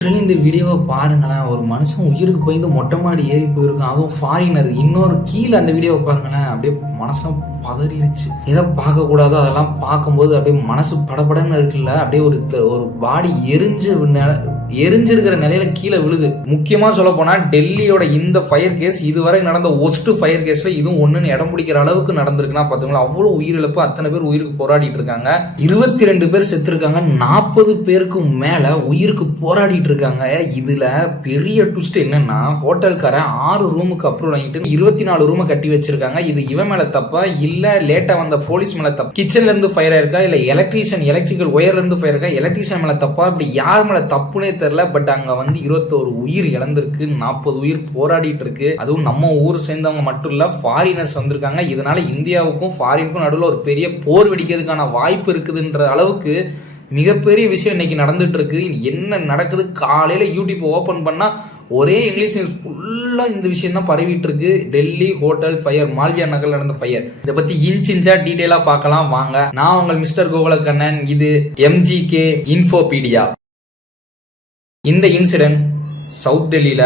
இந்த வீடியோவை பாருங்களேன். ஒரு மனுஷன் உயிருக்கு போய் மொட்டை மாடி ஏறி போயிருக்கான், அதுவும் ஃபாரினர். இன்னொரு கீழே அந்த வீடியோவை பாருங்களேன், அப்படியே மனசுலாம் பதறிடுச்சு. எதை பார்க்கக்கூடாதோ அதெல்லாம் பார்க்கும்போது அப்படியே மனசு படபடன்னு இருக்குல்ல, அப்படியே ஒரு பாடி எரிஞ்சிருக்கிற நிலையில கீழே விழுது. முக்கியமா சொல்ல போனா டெல்லியோட இந்த ஃபயர் கேஸ் இதுவரை நடந்த ஒஸ்ட் ஃபயர் கேஸ்ல இதுவும் ஒண்ணுன்னு இடம் பிடிக்கிற அளவுக்கு நடந்திருக்குன்னா பாத்தீங்களா, அவ்வளவு உயிரிழப்பு. அத்தனை பேர் உயிருக்கு போராடிட்டு இருக்காங்க. 22 பேர் செத்து இருக்காங்க. 40 பேருக்கு மேல உயிருக்கு போராடிட்டு இருக்காங்க. இதுல பெரிய ட்விஸ்ட் என்னன்னா, ஹோட்டல்காரன் 6 ரூமுக்கு அப்ரூவல் வாங்கிட்டு 24 ரூமை கட்டி வச்சிருக்காங்க. இது இவன் மேல தப்பா இல்ல லேட்டா வந்த போலீஸ் மேல தப்பா, கிச்சன்ல இருந்து ஃபயர் ஆயிருக்கா இல்ல எலக்ட்ரிக்கல் ஒயர்ல இருந்து ஃபயர் இருக்கா, எலக்ட்ரீஷியன் மேல தப்பா, இப்படி யார் மேல தப்புனே தெரியல. பட் அங்க 21 உயிர் இழந்திருக்கு, 40 உயிர் போராடிட்டு இருக்கு. அதுவும் நம்ம ஊர் சேர்ந்தவங்க மட்டும் இல்ல, ஃபாரினர்ஸ் வந்திருக்காங்க. இதனால இந்தியாவுக்கும் ஃபாரினுக்கும் நடுவில் ஒரு பெரிய போர் வெடிக்கிறதுக்கான வாய்ப்பு இருக்குதுன்ற அளவுக்கு மிகப்பெரிய விஷயம் இன்னைக்கு நடந்துட்டு இருக்கு. என்ன நடக்குது? காலையில யூடியூப் ஓபன் பண்ணா ஒரே இங்கிலீஷ் நியூஸ் ஃபுல்லா இந்த விஷயம் தான் பரவிட்டு இருக்கு. டெல்லி ஹோட்டல் ஃபயர், மால்வியா நகர்ல நடந்த ஃபயர். இதை பத்தி இன்ச்சா டீடைலா பார்க்கலாம் வாங்க. நான் உங்கள் மிஸ்டர் கோகுலக்கண்ணன். இது MGK இன்ஃபோபீடியா. இந்த இன்சிடென்ட் சவுத் டெல்லியில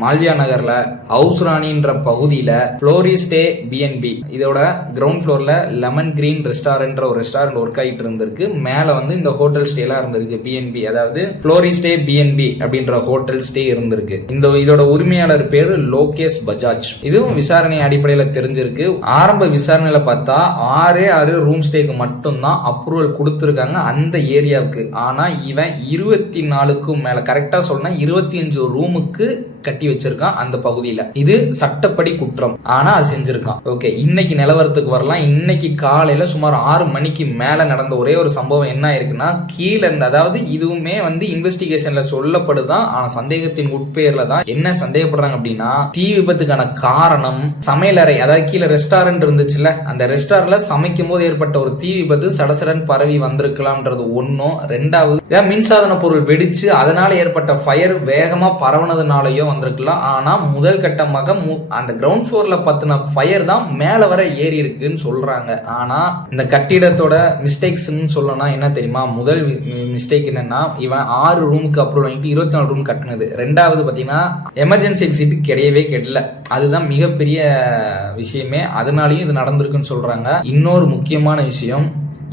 மால்வியா நகர்ல ஹவுஸ்ராணின்ற பகுதியில ஃப்ளோரிஸ்டே BNB இதோட கிரவுண்ட் ஃப்ளோர்ல லெமன் கிரீன் ரெஸ்டாரண்ட் ஒரு ரெஸ்டாரண்ட் ஒர்க் ஆகிட்டு இருந்திருக்கு. மேல இந்த ஹோட்டல் ஸ்டே எல்லாம் இருந்திருக்கு. BNB அதாவது ஃப்ளோரிஸ்டே BNB அப்படின்ற ஹோட்டல் ஸ்டே இருந்திருக்கு. இதோட உரிமையாளர் பேரு லோகேஷ் பஜாஜ். இதுவும் விசாரணை அடிப்படையில தெரிஞ்சிருக்கு. ஆரம்ப விசாரணையில பார்த்தா 6 ரூம் ஸ்டேக்கு மட்டும்தான் அப்ரூவல் கொடுத்திருக்காங்க அந்த ஏரியாவுக்கு. ஆனா இவன் 24க்கும் மேல, கரெக்டா சொன்னா 25 ரூமுக்கு கட்டி வச்சிருக்கான் அந்த பகுதியில. இது சட்டப்படி குற்றம். ஆனா அது செஞ்சிருக்கான். ஓகே, இன்னைக்கு நிலவரத்துக்கு வரலாம். இன்னைக்கு காலையில சுமார் 6 மணிக்கு மேல நடந்த ஒரே ஒரு சம்பவம் என்ன ஆயிருக்குன்னா, கீழே இருந்து, அதாவது இதுவுமே இன்வெஸ்டிகேஷன்ல சொல்லப்படுதான், ஆனா சந்தேகத்தின் உட்பெயர்ல தான். என்ன சந்தேகப்படுறாங்க அப்படின்னா, தீ விபத்துக்கான காரணம் சமையலறை, அதாவது கீழே ரெஸ்டாரண்ட் இருந்துச்சுல, அந்த ரெஸ்டாரண்ட்ல சமைக்கும் போது ஏற்பட்ட ஒரு தீ விபத்து சடசடன் பரவி வந்திருக்கலாம்ன்றது ஒன்னும். ரெண்டாவது, மின்சாதன பொருள் வெடிச்சு அதனால ஏற்பட்ட ஃபயர் வேகமா பரவனதுனாலயோ வந்திருக்கலாம். ஆனா முதல் கட்டமாக அந்த கிரவுண்ட் ஃப்ளோர்ல பத்தின ஃபயர் தான் மேல வர ஏறி இருக்குன்னு சொல்றாங்க. ஆனா இந்த கட்டிடத்தோட மிஸ்டேக்ஸ் சொல்லணும் என்ன தெரியுமா? முதல் மிஸ்டேக் என்னன்னா, இவன் 6 ரூமுக்கு அப்ரூவல் வாங்கிட்டு 24 ரூம் கட்டினது. ரெண்டாவது பாத்தீங்கன்னா, எமர்ஜென்சி எக்ஸிட் கிடையவே கிடையல. அதுதான் மிகப்பெரிய விஷயமே. அதனாலயும் இது நடந்திருக்குன்னு சொல்றாங்க. இன்னொரு முக்கியமான விஷயம்,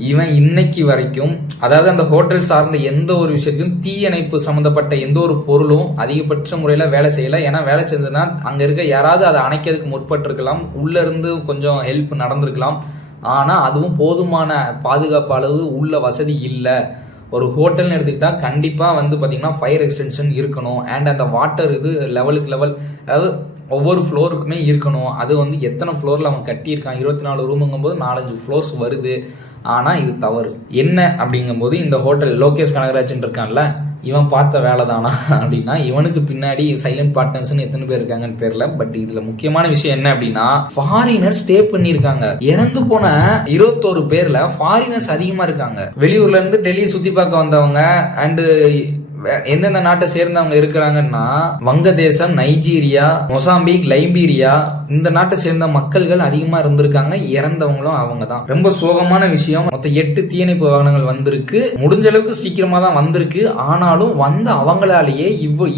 இவன் இன்னைக்கு வரைக்கும், அதாவது அந்த ஹோட்டல் சார்ந்த எந்த ஒரு விஷயத்தையும், தீயணைப்பு சம்பந்தப்பட்ட எந்த ஒரு பொருளும் அதிகபட்ச முறையில வேலை செய்யல. ஏன்னா வேலை செஞ்சதுன்னா அங்க இருக்க யாராவது அதை அணைக்கிறதுக்கு முற்பட்டிருக்கலாம், உள்ள இருந்து கொஞ்சம் ஹெல்ப் நடந்திருக்கலாம். ஆனா அதுவும் போதுமான பாதுகாப்பு அளவு உள்ள வசதி இல்லை. ஒரு ஹோட்டல்னு எடுத்துக்கிட்டா கண்டிப்பா பாத்தீங்கன்னா ஃபயர் எக்ஸ்டென்ஷன் இருக்கணும். அண்ட் அந்த வாட்டர் இது லெவலுக்கு லெவல், அதாவது ஒவ்வொரு ஃப்ளோருக்குமே இருக்கணும். அது எத்தனை ஃப்ளோர்ல அவன் கட்டியிருக்கான், 24 ரூமுங்கும் போது 4-5 ஃப்ளோர்ஸ் வருது. ஆனா இது தவறு. என்ன அப்படிங்கும் போது, இந்த ஹோட்டல் லோகேஷ் கனகராஜன் இருக்கான்ல, இவன் பார்த்த வேலை தானா அப்படின்னா, இவனுக்கு பின்னாடி சைலண்ட் பார்ட்னர்ஸ் எத்தனை பேர் இருக்காங்கன்னு தெரியல. பட் இதுல முக்கியமான விஷயம் என்ன அப்படின்னா, ஃபாரினர் ஸ்டே பண்ணிருக்காங்க. இறந்து போன 21 பேர்ல ஃபாரினர்ஸ் அதிகமா இருக்காங்க. வெளியூர்ல இருந்து டெல்லி சுத்தி பார்க்க வந்தவங்க அண்ட் எந்தெந்த நாட்டை சேர்ந்தவங்க இருக்கிறாங்கன்னா, வங்கதேசம், நைஜீரியா, மொசாம்பிக், லைபீரியா, இந்த நாட்டை சேர்ந்த மக்கள்கள் அதிகமா இருந்திருக்காங்க. இறந்தவங்களும் அவங்க தான். ரொம்ப சோகமான விஷயம். மொத்தம் 8 தீயணைப்பு வாகனங்கள் வந்திருக்கு. முடிஞ்ச அளவுக்கு சீக்கிரமா தான் வந்திருக்கு. ஆனாலும் அவங்களாலேயே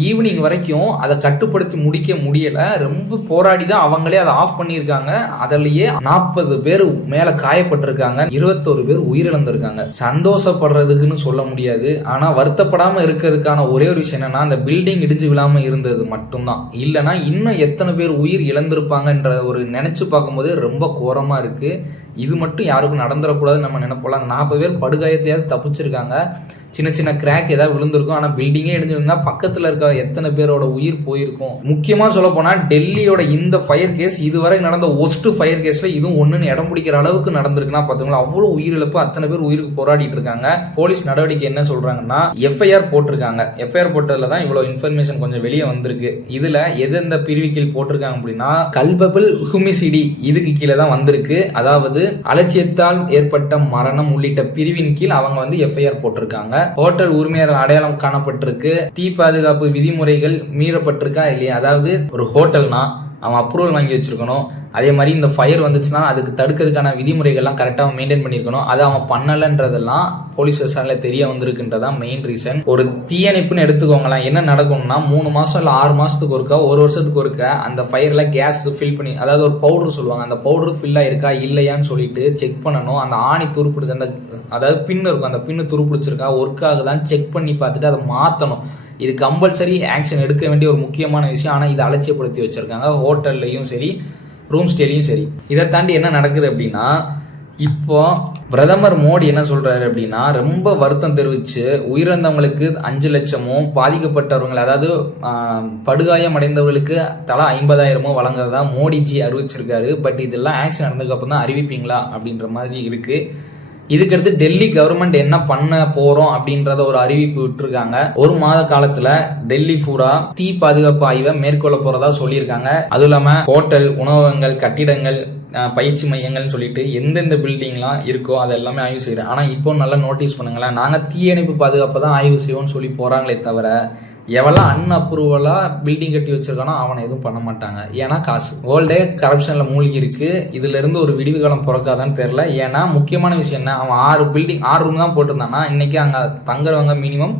ஈவினிங் வரைக்கும் அதை கட்டுப்படுத்தி முடிக்க முடியல. ரொம்ப போராடி தான் அவங்களே அதை ஆஃப் பண்ணியிருக்காங்க. அதிலேயே 40 பேர் மேல காயப்பட்டிருக்காங்க. 21 பேர் உயிரிழந்திருக்காங்க. சந்தோஷப்படுறதுக்குன்னு சொல்ல முடியாது. ஆனா வருத்தப்படாம இருக்கிறது ஒரே ஒரு விஷயம் என்னன்னா, அந்த பில்டிங் இடிஞ்சு விழாம இருந்தது மட்டும்தான். இல்லைன்னா இன்னும் எத்தனை பேர் உயிர் இழந்திருப்பாங்கன்ற ஒரு நினைச்சு பார்க்கும்போது ரொம்ப கோரமா இருக்கு. இது மட்டும் யாருக்கும் நடந்துடக்கூடாதுன்னு நம்ம நினைப்போம். அந்த 40 பேர் படுகாயத்தையாவது தப்பிச்சிருக்காங்க. சின்ன சின்ன கிராக் ஏதாவது விழுந்திருக்கும். ஆனா பில்டிங்கே இடிஞ்சிருந்தா பக்கத்துல இருக்க எத்தனை பேரோட உயிர் போயிருக்கும். முக்கியமா சொல்ல போனா டெல்லியோட இந்த ஃபயர் கேஸ் இதுவரை நடந்த ஒஸ்ட் ஃபயர் கேஸ்ல இதுவும் ஒண்ணுன்னு இடம் பிடிக்கிற அளவுக்கு நடந்திருக்குன்னா பாத்தீங்களா, அவ்வளவு உயிரிழப்பு. அத்தனை பேர் உயிருக்கு போராடிட்டு இருக்காங்க. போலீஸ் நடவடிக்கை என்ன சொல்றாங்கன்னா, FIR போட்டிருக்காங்க. FIR போட்டதுல தான் இவ்வளவு இன்ஃபர்மேஷன் கொஞ்சம் வெளியே வந்திருக்கு. இதுல எந்த பிரிவு கீழ் போட்டிருக்காங்க அப்படின்னா, கல்பபிள் ஹுமிசிடி இதுக்கு கீழே தான் வந்திருக்கு. அதாவது அலட்சியத்தால் ஏற்பட்ட மரணம் உள்ளிட்ட பிரிவின் கீழ் அவங்க FIR போட்டிருக்காங்க. ஹோட்டல் உரிமையாளர் அடையாளம் காணப்பட்டிருக்கு. தீ பாதுகாப்பு விதிமுறைகள் மீறப்பட்டிருக்கா இல்லையா? அதாவது ஒரு ஹோட்டல்னா அவன் அப்ரூவல் வாங்கி வச்சிருக்கணும். அதே மாதிரி இந்த ஃபயர் வந்துச்சுன்னா அதுக்கு தடுக்கிறதுக்கான விதிமுறைகள்லாம் கரெக்டாக மெயின்டைன் பண்ணியிருக்கணும். அதை அவன் பண்ணலைன்றதெல்லாம் போலீஸ் விசாரணையில் தெரிய வந்திருக்குன்றதான் மெயின் ரீசன். ஒரு தீயணைப்புன்னு எடுத்துக்கோங்களேன், என்ன நடக்கும்னா 3 மாதம் இல்லை 6 மாதத்துக்கு ஒருக்கா, 1 வருஷத்துக்கு ஒருக்கா அந்த ஃபயரில் கேஸ் ஃபில் பண்ணி, அதாவது ஒரு பவுடர் சொல்லுவாங்க, அந்த பவுடர் ஃபில் ஆயிருக்கா இல்லையான்னு சொல்லிட்டு செக் பண்ணணும். அந்த ஆணி துருப்பிடிச்சு, அந்த அதாவது பின்னு இருக்கும், அந்த பின்னு துருப்பிடிச்சிருக்கா ஒர்க் ஆகுதான் செக் பண்ணி பார்த்துட்டு அதை மாற்றணும். இது கம்பல்சரி ஆக்ஷன் எடுக்க வேண்டிய ஒரு முக்கியமான விஷயம். ஆனால் இதை அலட்சியப்படுத்தி வச்சிருக்காங்க ஹோட்டல்லையும் சரி, ரூம் ஸ்டேலையும் சரி. இதை தாண்டி என்ன நடக்குது அப்படின்னா, இப்போ பிரதமர் மோடி என்ன சொல்றாரு அப்படின்னா, ரொம்ப வருத்தம் தெரிவிச்சு உயிரிழந்தவங்களுக்கு 5 லட்சமும் பாதிக்கப்பட்டவர்கள், அதாவது படுகாயம் அடைந்தவர்களுக்கு தலா 50,000 வழங்குறதா மோடிஜி அறிவிச்சிருக்காரு. பட் இதெல்லாம் ஆக்ஷன் நடந்ததுக்கு அப்புறம் தான் அறிவிப்பீங்களா அப்படின்ற மாதிரி இருக்கு. இதுக்கடுத்து டெல்லி கவர்மெண்ட் என்ன பண்ண போறோம் அப்படின்றத ஒரு அறிவிப்பு விட்டுருக்காங்க. 1 மாத காலத்துல டெல்லி பூரா தீ பாதுகாப்பு ஆய்வை மேற்கொள்ள போறதா சொல்லியிருக்காங்க. அதுவும் இல்லாம ஹோட்டல், உணவகங்கள், கட்டிடங்கள், பயிற்சி மையங்கள்னு சொல்லிட்டு எந்தெந்த பில்டிங்லாம் இருக்கோ அது எல்லாமே ஆய்வு செய்யறேன். ஆனா இப்போ நல்லா நோட்டீஸ் பண்ணுங்களேன், நாங்க தீயணைப்பு பாதுகாப்பை தான் ஆய்வு செய்வோம்னு சொல்லி போறாங்களே தவிர எவெல்லாம் அன்அப்ரூவலா பில்டிங் கட்டி வச்சிருக்கானோ அவனை எதுவும் பண்ண மாட்டாங்க. ஏன்னா காசு. வேர்ல்டே கரப்ஷன்ல மூழ்கி இருக்கு. இதுல இருந்து ஒரு விடிவு காலம் பிறக்காதான்னு தெரியல. ஏன்னா முக்கியமான விஷயம் என்ன, அவன் 6 ரூம் தான் போட்டிருந்தானா, இன்னைக்கு அங்க தங்குறவங்க மினிமம்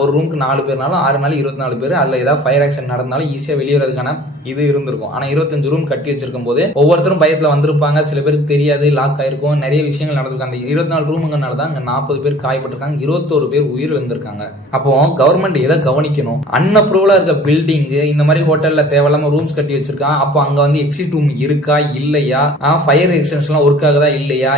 ஒரு ரூமுக்கு 4 பேர்னாலும் 6 நாள் 24 பேர். அதுல ஏதாவது ஃபயர் ஆக்ஷன் நடந்தாலும் ஈஸியா வெளியேறதுக்கான இது இருந்திருக்கும். ஆனா 25 ரூம் கட்டி வச்சிருக்கும் போது ஒவ்வொருத்தரும் பயத்துல வந்திருப்பாங்க, சில பேருக்கு தெரியாது, லாக் ஆயிருக்கும், நிறைய விஷயங்கள் நடந்திருக்கும். அந்த 24 ரூமுங்கனாலதான் அங்க 40 பேர் காயப்பட்டிருக்காங்க, 21 பேர் உயிர் வந்திருக்காங்க. அப்போ கவர்மெண்ட் எதை கவனிக்கணும், அன்அப்ரூவலா இருக்க பில்டிங், இந்த மாதிரி ஹோட்டல்ல தேவையில்லாம ரூம்ஸ் கட்டி வச்சிருக்கான், அப்போ அங்க வந்து எக்ஸிட் ரூம் இருக்கா இல்லையா, ஃபயர் எக்ஸ்டென்ஷன் எல்லாம் ஒர்க் ஆகுதா இல்லையா,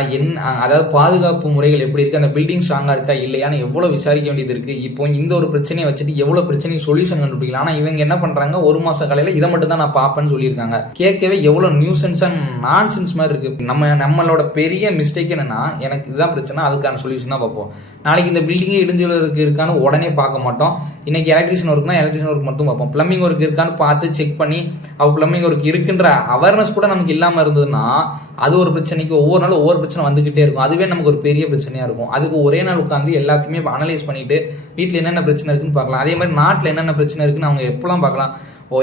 அதாவது பாதுகாப்பு முறைகள் எப்படி இருக்கு, அந்த பில்டிங் ஸ்ட்ராங்கா இருக்கா இல்லையான்னு எவ்வளவு விசாரிக்க வேண்டியது இருக்கு. இப்போ இந்த ஒரு பிரச்சனையை வச்சுட்டு எவ்வளவு பிரச்சனை சொல்யூஷன் கண்டுபிடிக்கலாம். ஆனா இவங்க என்ன பண்றாங்க, 1 மாச காலையில இதை மட்டும் தான் நான் பாப்பேன்னு சொல்லியிருக்காங்க. கேட்கவே எவ்வளவு நியூசன்ஸ் அண்ட் நான்சென்ஸ் மாதிரி இருக்கு. நம்மளோட பெரிய மிஸ்டேக் என்னன்னா, எனக்கு இதுதான் பிரச்சனை, அதுக்கான சொல்யூஷன் தான் பார்ப்போம். நாளைக்கு இந்த பில்டிங்கே இடிஞ்சு இருக்கான்னு உடனே பார்க்க மாட்டோம். இன்னைக்கு எலக்ட்ரிஷியன் ஒர்க்னா எலக்ட்ரிஷியன் ஒர்க் மட்டும் பார்ப்போம். பிளம்பிங் ஒர்க் இருக்கான்னு பார்த்து செக் பண்ணி பிளம்பிங் ஒர்க் இருக்குன்ற அவேர்னஸ் கூட நமக்கு இல்லாம இருந்ததுன்னா அது ஒரு பிரச்சனைக்கு ஒவ்வொரு நாளும் ஒவ்வொரு பிரச்சனை வந்துகிட்டே இருக்கும். அதுவே நமக்கு ஒரு பெரிய பிரச்சனையா இருக்கும். அதுக்கு ஒரே நாள் உட்காந்து எல்லாத்தையுமே அனலைஸ் பண்ணிட்டு வீட்டில் என்னென்ன பிரச்சனை இருக்குன்னு பார்க்கலாம். அதே மாதிரி நாட்டில் என்னென்ன பிரச்சனை இருக்குன்னு அவங்க எப்பெல்லாம் பார்க்கலாம்.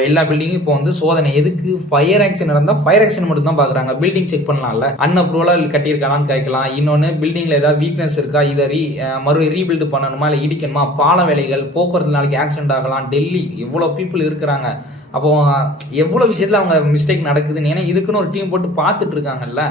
எல்லா பில்டிங்கும் இப்போ வந்து சோதனை எதுக்கு, ஃபயர் ஆக்ஷன் நடந்தால் ஃபயர் ஆக்ஷன் மட்டும் தான் பார்க்குறாங்க. பில்டிங் செக் பண்ணலாம்ல, அன்அப்ரூவலா கட்டியிருக்கானான்னு கேட்கலாம். இன்னொன்று பில்டிங்ல ஏதாவது வீக்னஸ் இருக்கா, இதை ரீபில்டு பண்ணணுமா இல்லை இடிக்கணுமா, பால வேலைகள், போக்குவரத்து நாளைக்கு ஆக்சிடென்ட் ஆகலாம். டெல்லி எவ்வளோ பீப்புள் இருக்கிறாங்க, அப்போ எவ்வளோ விஷயத்தில் அவங்க மிஸ்டேக் நடக்குதுன்னு. ஏன்னா இதுக்குன்னு ஒரு டீம் போட்டு பார்த்துட்டு இருக்காங்கல்ல,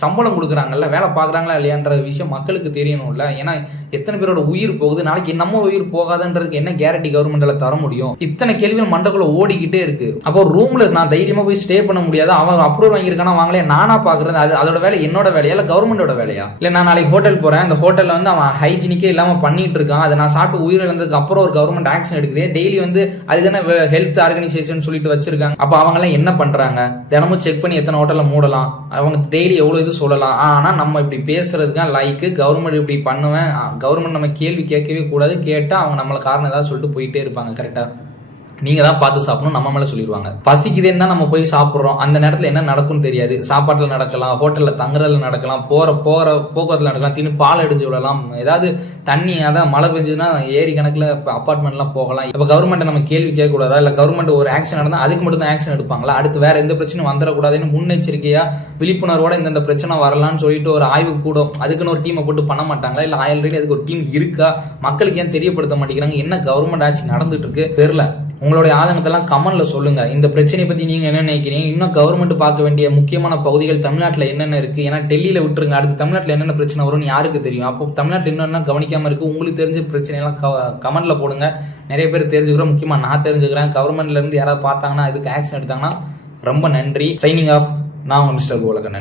சம்பளம் கொடுக்குறாங்கல்ல, வேலை பார்க்குறாங்களா இல்லையான்ற விஷயம் மக்களுக்கு தெரியணும்ல. ஏன்னா எத்தனை பேரோட உயிர் போகுது, நாளைக்கு நம்ம உயிர் போகாதுன்றதுக்கு என்ன கேரண்டி கவர்மெண்ட்ல தர முடியும்? இத்தனை கேள்விகள் மண்டக்குள்ள ஓடிக்கிட்டே இருக்கு. அப்போ ரூம்ல நான் தைரியமா போய் ஸ்டே பண்ண முடியாது. அவன் அப்ரூவல் வாங்கியிருக்கானா வாங்கலையா நானா பாக்குறது, அதோட வேலை என்னோட வேலையா இல்லை கவர்மெண்டோட வேலையா? இல்லை நான் நாளைக்கு ஹோட்டல் போறேன், அந்த ஹோட்டல்ல வந்து அவன் ஹைஜீனிக்கே இல்லாம பண்ணிட்டு இருக்கான், அதை நான் சாப்பிட்டு உயிரிழந்ததுக்கு அப்புறம் ஒரு கவர்மெண்ட் ஆக்ஷன் எடுக்குது. டெய்லி வந்து அதுதானே ஹெல்த் ஆர்கனைசேஷன் சொல்லிட்டு வச்சிருக்காங்க. அப்போ அவங்க எல்லாம் என்ன பண்றாங்க, தினமும் செக் பண்ணி எத்தனை ஹோட்டல்ல மூடலாம், அவங்க டெய்லி எவ்வளவு இது சொல்லலாம். ஆனா நம்ம இப்படி பேசுறதுக்கான லைக்கு கவர்மெண்ட் இப்படி பண்ணுவேன், கவர்மெண்ட் நம்ம கேள்வி கேட்கவே கூடாது, கேட்டா அவங்க நம்மள காரணம் ஏதாவது சொல்லிட்டு போயிட்டே இருப்பாங்க. கரெக்டா? நீங்க தான் பார்த்து சாப்பிடணும், நம்ம மேல சொல்லிடுவாங்க. பசிக்குதேன்னு தான் நம்ம போய் சாப்பிட்றோம், அந்த நேரத்தில் என்ன நடக்கும்னு தெரியாது. சாப்பாட்டுல நடக்கலாம், ஹோட்டல்ல தங்குறதுல நடக்கலாம், போக்குவரத்துல நடக்கலாம், தின்னு பால் அடிஞ்சு விடலாம், ஏதாவது தண்ணி அதான் மழை பெஞ்சதுன்னா ஏரி கணக்குல அப்பார்ட்மெண்ட்லாம் போகலாம். இப்போ கவர்மெண்ட் நம்ம கேள்வி கேட்க கூடாதா? இல்லை கவர்மெண்ட் ஒரு ஆக்ஷன் நடந்தால் அதுக்கு மட்டும் தான் ஆக்ஷன் எடுப்பாங்களா? அடுத்து வேற எந்த பிரச்சனையும் வந்துடக்கூடாதுன்னு முன்னெச்சரிக்கையா விழிப்புணர்வோட இந்த பிரச்சனை வரலாம்னு சொல்லிட்டு ஒரு ஆய்வு கூடும், அதுக்குன்னு ஒரு டீமை போட்டு பண்ண மாட்டாங்களா? இல்லை ஆல்ரெடி அதுக்கு ஒரு டீம் இருக்கா? மக்களுக்கு ஏன் தெரியப்படுத்த மாட்டேங்கிறாங்க? என்ன கவர்மெண்ட் ஆட்சி நடந்துட்டு இருக்கு தெரியல. உங்களுடைய ஆதங்கத்தெல்லாம் கமெண்ட்ல சொல்லுங்க. இந்த பிரச்சனையை பத்தி நீங்க என்ன நினைக்கிறீங்க? இன்னும் கவர்மெண்ட் பார்க்க வேண்டிய முக்கியமான பகுதிகள் தமிழ்நாட்டில் என்னென்ன இருக்கு? ஏன்னா டெல்லியில விட்டுருங்க, அடுத்து தமிழ்நாட்டில் என்னென்ன பிரச்சனை வரும்னு யாருக்கு தெரியும்? அப்போ தமிழ்நாட்டில் என்னென்ன கவனிக்காம இருக்கு, உங்களுக்கு தெரிஞ்ச பிரச்சனையெல்லாம் கமெண்ட்ல போடுங்க. நிறைய பேர் தெரிஞ்சுக்கிறோம், முக்கியமா நான் தெரிஞ்சுக்கிறேன். கவர்மெண்ட்ல இருந்து யாராவது பார்த்தாங்கன்னா இதுக்கு ஆக்ஷன் எடுத்தாங்கன்னா ரொம்ப நன்றி. Signing off. நான் உங்க மிஸ்டர் கோலகண்ணன்.